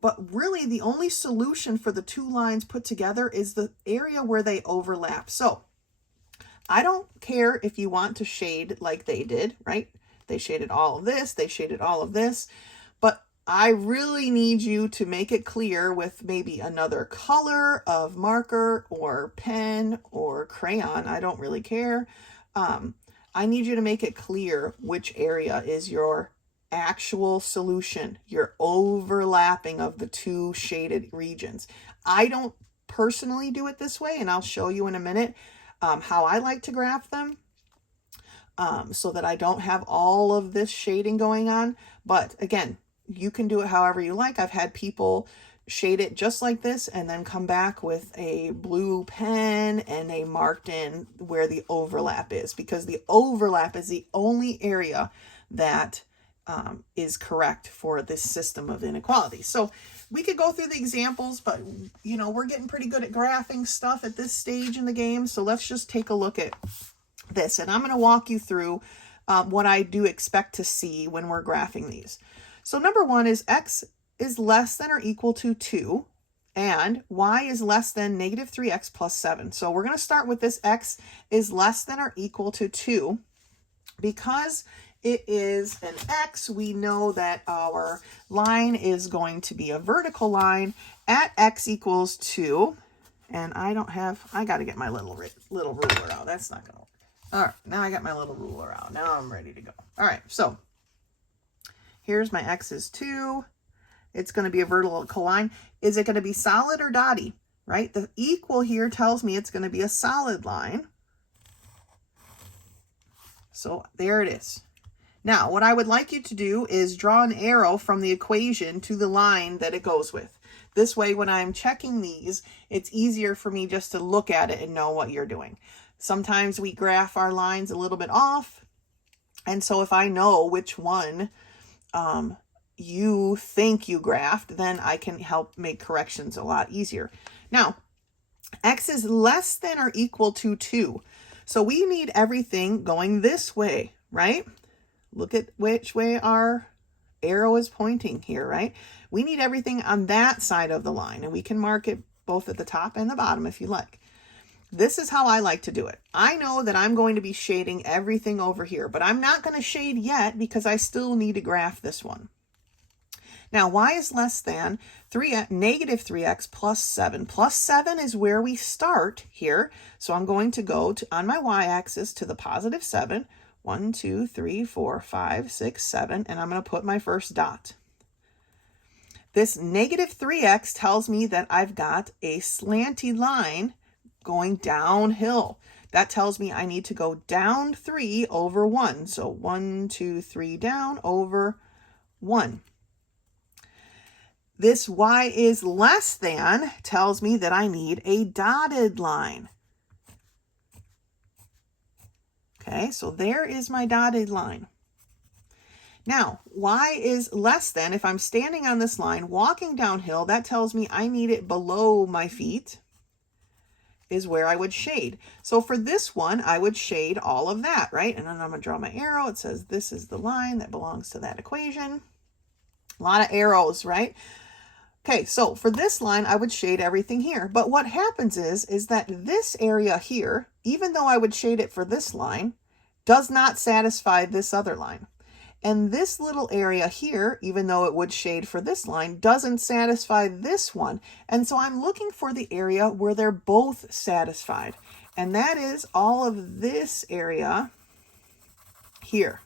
but really the only solution for the two lines put together is the area where they overlap. So I don't care if you want to shade like they did, right? They shaded all of this, they shaded all of this, but I really need you to make it clear with maybe another color of marker or pen or crayon. I don't really care. I need you to make it clear which area is your actual solution, your overlapping of the two shaded regions. I don't personally do it this way, and I'll show you in a minute how I like to graph them so that I don't have all of this shading going on. But again, you can do it however you like. I've had people shade it just like this and then come back with a blue pen and they marked in where the overlap is, because the overlap is the only area that is correct for this system of inequalities. So we could go through the examples, but you know, we're getting pretty good at graphing stuff at this stage in the game. So let's just take a look at this, and I'm going to walk you through what I do expect to see when we're graphing these. So number one is x is less than or equal to 2, and y is less than negative 3x plus 7. So we're going to start with this x is less than or equal to 2. Because it is an x, we know that our line is going to be a vertical line at x equals 2. And I got to get my little ruler out. That's not going to work. All right, now I got my little ruler out. Now I'm ready to go. All right, so here's my x is 2. It's going to be a vertical line. Is it going to be solid or dotty, right? The equal here tells me it's going to be a solid line. So there it is. Now, what I would like you to do is draw an arrow from the equation to the line that it goes with. This way, when I'm checking these, it's easier for me just to look at it and know what you're doing. Sometimes we graph our lines a little bit off. And so if I know which one you think you graphed, then I can help make corrections a lot easier. Now, x is less than or equal to 2. So we need everything going this way, right? Look at which way our arrow is pointing here, right? We need everything on that side of the line, and we can mark it both at the top and the bottom if you like. This is how I like to do it. I know that I'm going to be shading everything over here, but I'm not going to shade yet because I still need to graph this one. Now, y is less than negative 3x plus 7. Plus 7 is where we start here. So I'm going to go on my y-axis to the positive 7. 1, 2, 3, 4, 5, 6, 7. And I'm going to put my first dot. This negative 3x tells me that I've got a slanty line going downhill. That tells me I need to go down 3 over 1. So 1, 2, 3 down over 1. This y is less than tells me that I need a dotted line. Okay, so there is my dotted line. Now, y is less than, if I'm standing on this line, walking downhill, that tells me I need it below my feet, is where I would shade. So for this one, I would shade all of that, right? And then I'm going to draw my arrow. It says this is the line that belongs to that equation. A lot of arrows, right? Okay, so for this line, I would shade everything here. But what happens is that this area here, even though I would shade it for this line, does not satisfy this other line. And this little area here, even though it would shade for this line, doesn't satisfy this one. And so I'm looking for the area where they're both satisfied. And that is all of this area here.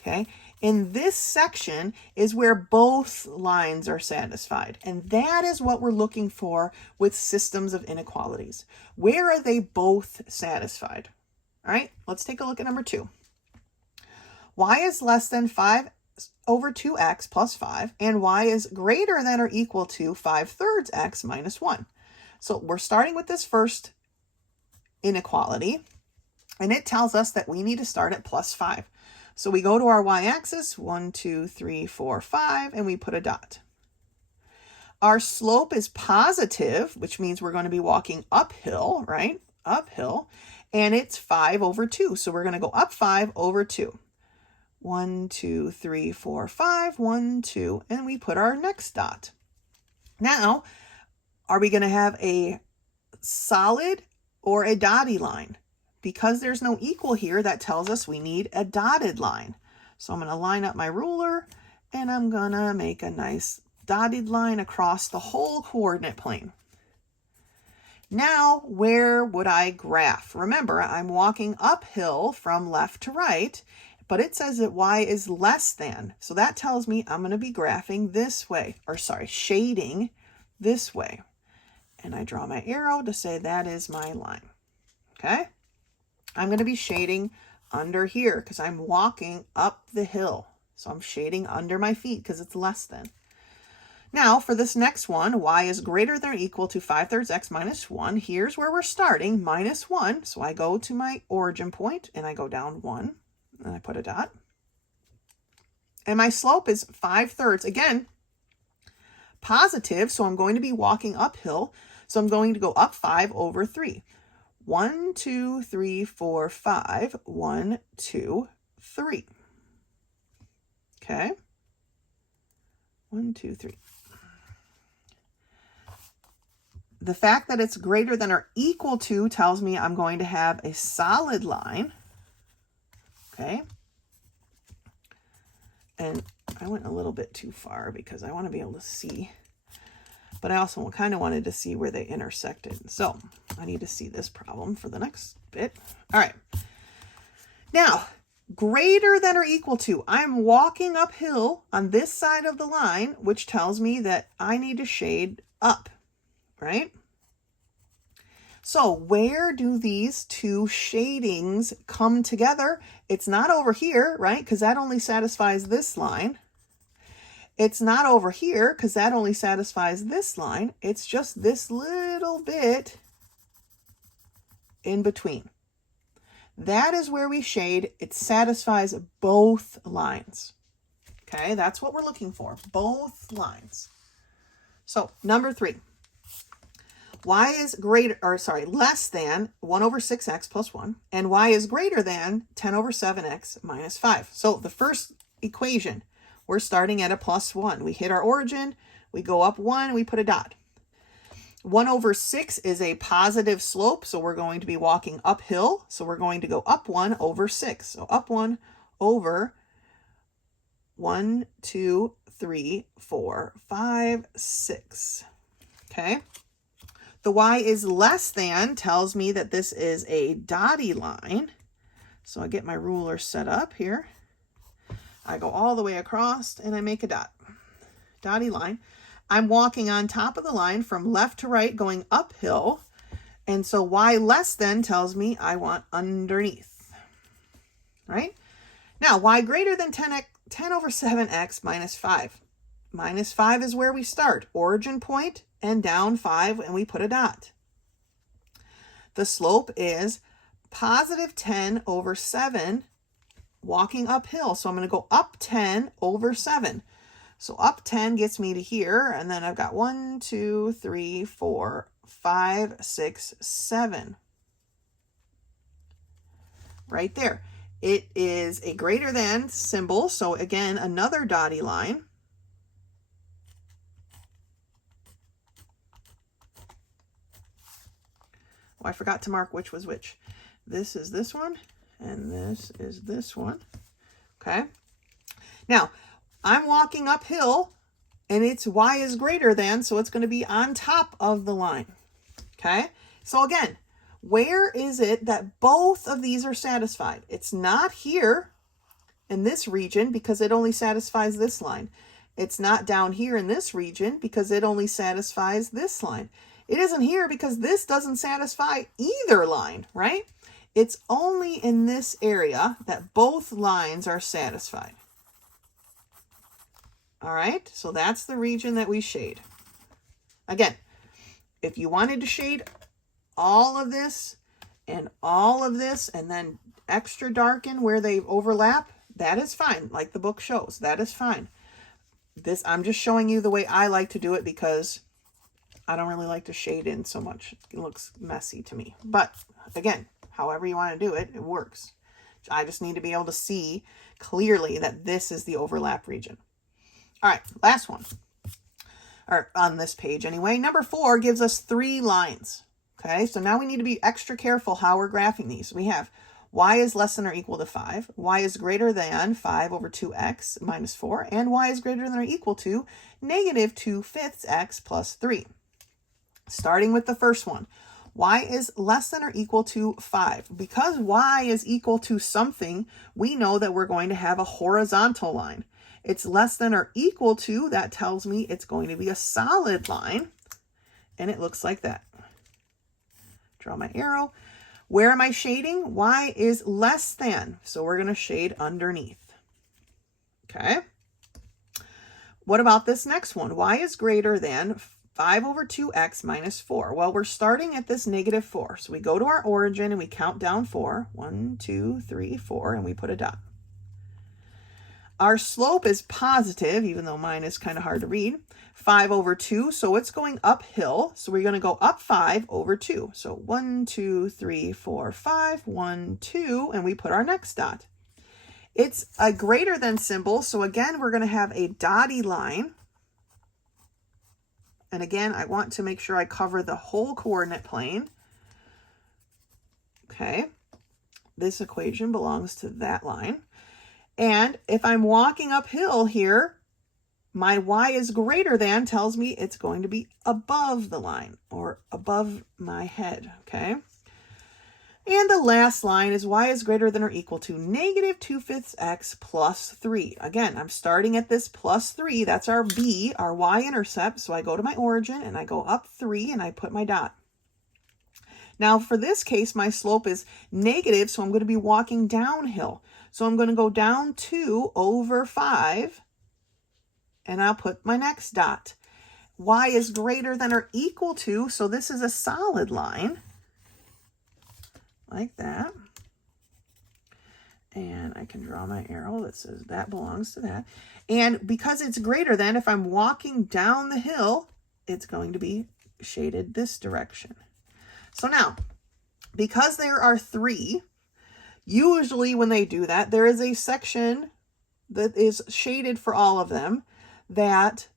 Okay. In this section is where both lines are satisfied. And that is what we're looking for with systems of inequalities. Where are they both satisfied? All right, let's take a look at number 2. Y is less than 5 over 2x plus 5, and y is greater than or equal to 5/3 x minus 1. So we're starting with this first inequality, and it tells us that we need to start at plus 5. So we go to our y-axis, 1, 2, 3, 4, 5, and we put a dot. Our slope is positive, which means we're going to be walking uphill, right? Uphill, and it's 5 over 2. So we're going to go up 5 over 2. 1, 2, 3, 4, 5, 1, 2, and we put our next dot. Now, are we going to have a solid or a dotted line? Because there's no equal here, that tells us we need a dotted line. So I'm going to line up my ruler, and I'm going to make a nice dotted line across the whole coordinate plane. Now, where would I graph? Remember, I'm walking uphill from left to right, but it says that y is less than. So that tells me I'm going to be graphing this way, or sorry, shading this way. And I draw my arrow to say that is my line. Okay? I'm going to be shading under here because I'm walking up the hill. So I'm shading under my feet because it's less than. Now for this next one, y is greater than or equal to 5/3 x minus 1. Here's where we're starting, minus 1. So I go to my origin point and I go down 1 and I put a dot. And my slope is 5/3. Again, positive, so I'm going to be walking uphill. So I'm going to go up 5/3. 1, 2, 3, 4, 5. 1, 2, 3. Okay. 1, 2, 3. The fact that it's greater than or equal to tells me I'm going to have a solid line. Okay. And I went a little bit too far because I want to be able to see, but I also kind of wanted to see where they intersected. So I need to see this problem for the next bit. All right. Now, greater than or equal to, I'm walking uphill on this side of the line, which tells me that I need to shade up, right? So where do these two shadings come together? It's not over here, right? Because that only satisfies this line. It's not over here because that only satisfies this line. It's just this little bit in between. That is where we shade. It satisfies both lines. Okay, that's what we're looking for, both lines. So number 3. Y is less than 1/6x plus 1, and y is greater than 10/7x minus 5. So the first equation, we're starting at a plus 1. We hit our origin, we go up 1, we put a dot. 1/6 is a positive slope, so we're going to be walking uphill. So we're going to go up 1/6. So up 1 over 1, 2, 3, 4, 5, 6. Okay. The y is less than tells me that this is a dotty line. So I get my ruler set up here. I go all the way across and I make a dot. Dotty line. I'm walking on top of the line from left to right going uphill. And so y less than tells me I want underneath. Right? Now, y greater than 10/7x minus 5. Minus 5 is where we start. Origin point and down 5, and we put a dot. The slope is positive 10/7 walking uphill. So I'm going to go up 10/7. So up 10 gets me to here, and then I've got 1, 2, 3, 4, 5, 6, 7. Right there. It is a greater than symbol, so again, another dotty line. Oh, I forgot to mark which was which. This is this one, and this is this one. Okay. Now, I'm walking uphill, and it's y is greater than, so it's going to be on top of the line. Okay. So again, where is it that both of these are satisfied? It's not here in this region because it only satisfies this line. It's not down here in this region because it only satisfies this line. It isn't here because this doesn't satisfy either line, right? It's only in this area that both lines are satisfied. All right, so that's the region that we shade. Again, if you wanted to shade all of this and then extra darken where they overlap, that is fine, like the book shows. That is fine. This, I'm just showing you the way I like to do it because I don't really like to shade in so much. It looks messy to me. But again, however you want to do it, it works. I just need to be able to see clearly that this is the overlap region. All right, last one. Or on this page anyway. Number 4 gives us 3 lines. Okay, so now we need to be extra careful how we're graphing these. We have y is less than or equal to 5, y is greater than 5/2x minus 4, and y is greater than or equal to negative 2/5 x plus 3. Starting with the first one, y is less than or equal to 5. Because y is equal to something, we know that we're going to have a horizontal line. It's less than or equal to, that tells me it's going to be a solid line, and it looks like that. Draw my arrow. Where am I shading? Y is less than, so we're going to shade underneath. Okay. What about this next one? Y is greater than 5/2x minus 4. Well, we're starting at this negative 4. So we go to our origin and we count down 4. 1, 2, 3, 4, and we put a dot. Our slope is positive, even though mine is kind of hard to read, 5 over 2. So it's going uphill. So we're going to go up 5 over 2. So 1, 2, 3, 4, 5, 1, 2, and we put our next dot. It's a greater than symbol. So again, we're going to have a dotted line. And again, I want to make sure I cover the whole coordinate plane. Okay. This equation belongs to that line. And if I'm walking uphill here, my y is greater than tells me it's going to be above the line or above my head, okay? And the last line is y is greater than or equal to negative 2/5 x plus 3. Again, I'm starting at this plus 3. That's our b, our y-intercept. So I go to my origin and I go up 3 and I put my dot. Now for this case, my slope is negative, so I'm going to be walking downhill. So I'm going to go down 2 over 5, and I'll put my next dot. Y is greater than or equal to, so this is a solid line, like that. And I can draw my arrow that says that belongs to that. And because it's greater than, if I'm walking down the hill, it's going to be shaded this direction. So now, because there are 3, usually when they do that, there is a section that is shaded for all of them that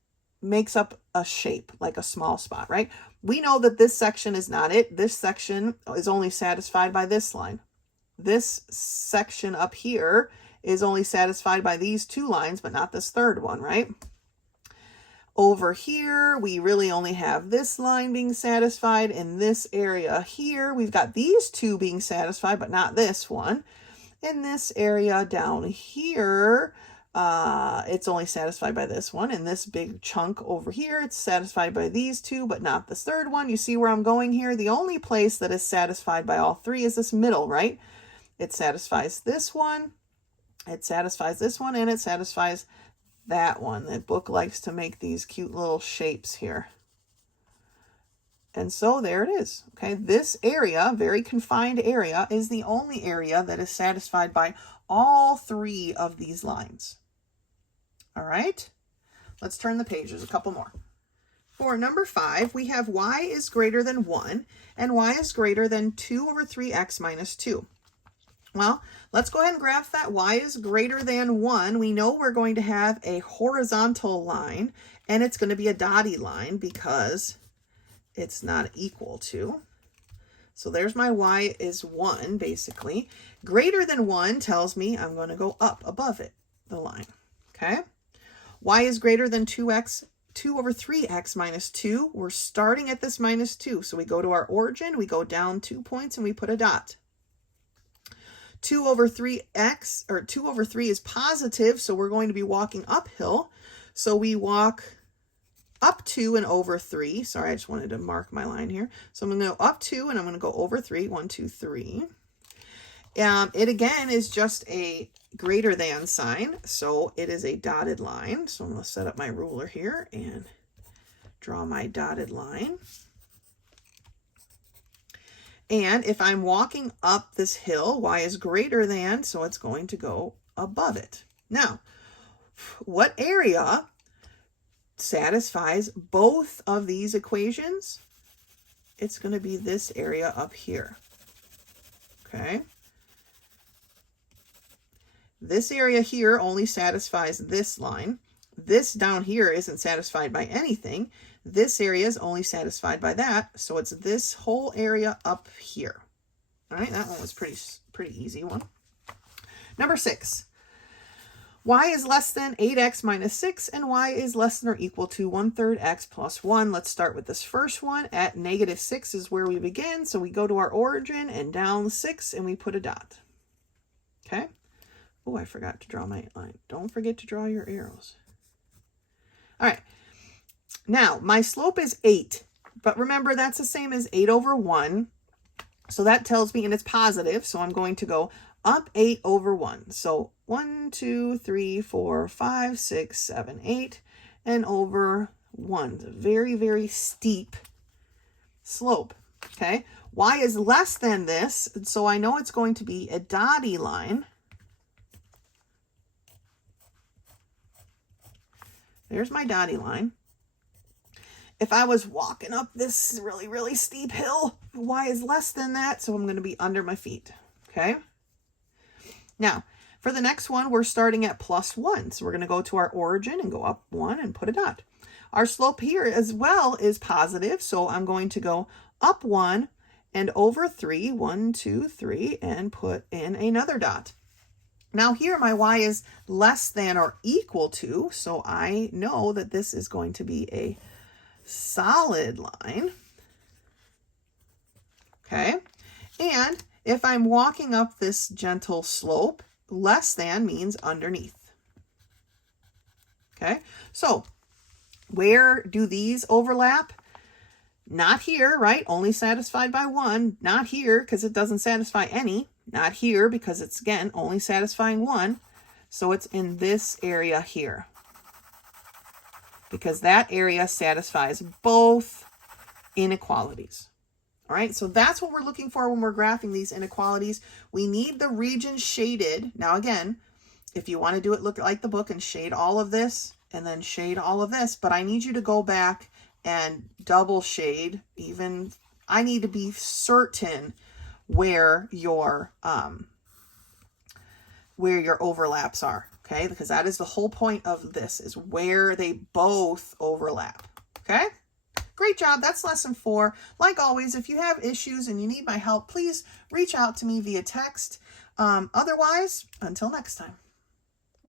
makes up a shape, like a small spot, right? We know that this section is not it. This section is only satisfied by this line. This section up here is only satisfied by these 2 lines, but not this third one, right? Over here, we really only have this line being satisfied. In this area here, we've got these 2 being satisfied, but not this one. In this area down here, it's only satisfied by this one. In this big chunk over here, it's satisfied by these 2, but not this third one. You see where I'm going here? The only place that is satisfied by all 3 is this middle, right? It satisfies this one, it satisfies this one, and it satisfies that one. The book likes to make these cute little shapes here. And so there it is. Okay, this area, very confined area, is the only area that is satisfied by all 3 of these lines. All right, let's turn the pages, a couple more. For number 5, we have y is greater than 1 and y is greater than 2 over 3x minus 2. Well, let's go ahead and graph that y is greater than 1. We know we're going to have a horizontal line, and it's going to be a dotted line because it's not equal to. So there's my y is 1, basically. Greater than 1 tells me I'm going to go up above it, the line, okay? Y is greater than 2 over 3x minus 2. We're starting at this minus 2. So we go to our origin, we go down 2 points, and we put a dot. 2 over 3x, or 2 over 3 is positive, so we're going to be walking uphill. So we walk up 2 and over 3. Sorry, I just wanted to mark my line here. So I'm going to go up 2 and I'm going to go over 3. 1, 2, 3. It again is just a greater than sign, so it is a dotted line. So I'm going to set up my ruler here and draw my dotted line. And if I'm walking up this hill, y is greater than, so it's going to go above it. Now, what area satisfies both of these equations? It's going to be this area up here. Okay. This area here only satisfies this line. This down here isn't satisfied by anything. This area is only satisfied by that, so it's this whole area up here. All right, that one was pretty easy one. Number 6. Y is less than 8x minus 6, and y is less than or equal to 1/3 x plus 1. Let's start with this first one. At negative 6 is where we begin, so we go to our origin and down 6, and we put a dot. Okay. Oh, I forgot to draw my line. Don't forget to draw your arrows. All right. Now, my slope is 8, but remember that's the same as 8 over 1. So that tells me, and it's positive, so I'm going to go up 8 over 1. So 1, 2, 3, 4, 5, 6, 7, 8, and over 1. It's a very, very steep slope, okay? Y is less than this, so I know it's going to be a dotted line. There's my dotted line. If I was walking up this really, really steep hill, y is less than that, so I'm going to be under my feet, okay? Now, for the next one, we're starting at +1. So we're going to go to our origin and go up 1 and put a dot. Our slope here as well is positive, so I'm going to go up 1 and over 3, 1, 2, 3, and put in another dot. Now here my y is less than or equal to, so I know that this is going to be a solid line, okay? And if I'm walking up this gentle slope, less than means underneath, okay? So where do these overlap? Not here, right? Only satisfied by 1. Not here because it doesn't satisfy any. Not here because it's, again, only satisfying 1. So it's in this area here, because that area satisfies both inequalities. All right, so that's what we're looking for when we're graphing these inequalities. We need the region shaded. Now, again, if you want to do it, look like the book and shade all of this and then shade all of this, but I need you to go back and double shade. Even I need to be certain where your overlaps are. Okay, because that is the whole point of this, is where they both overlap. Okay, great job. That's lesson 4. Like always, if you have issues and you need my help, please reach out to me via text. Otherwise, until next time.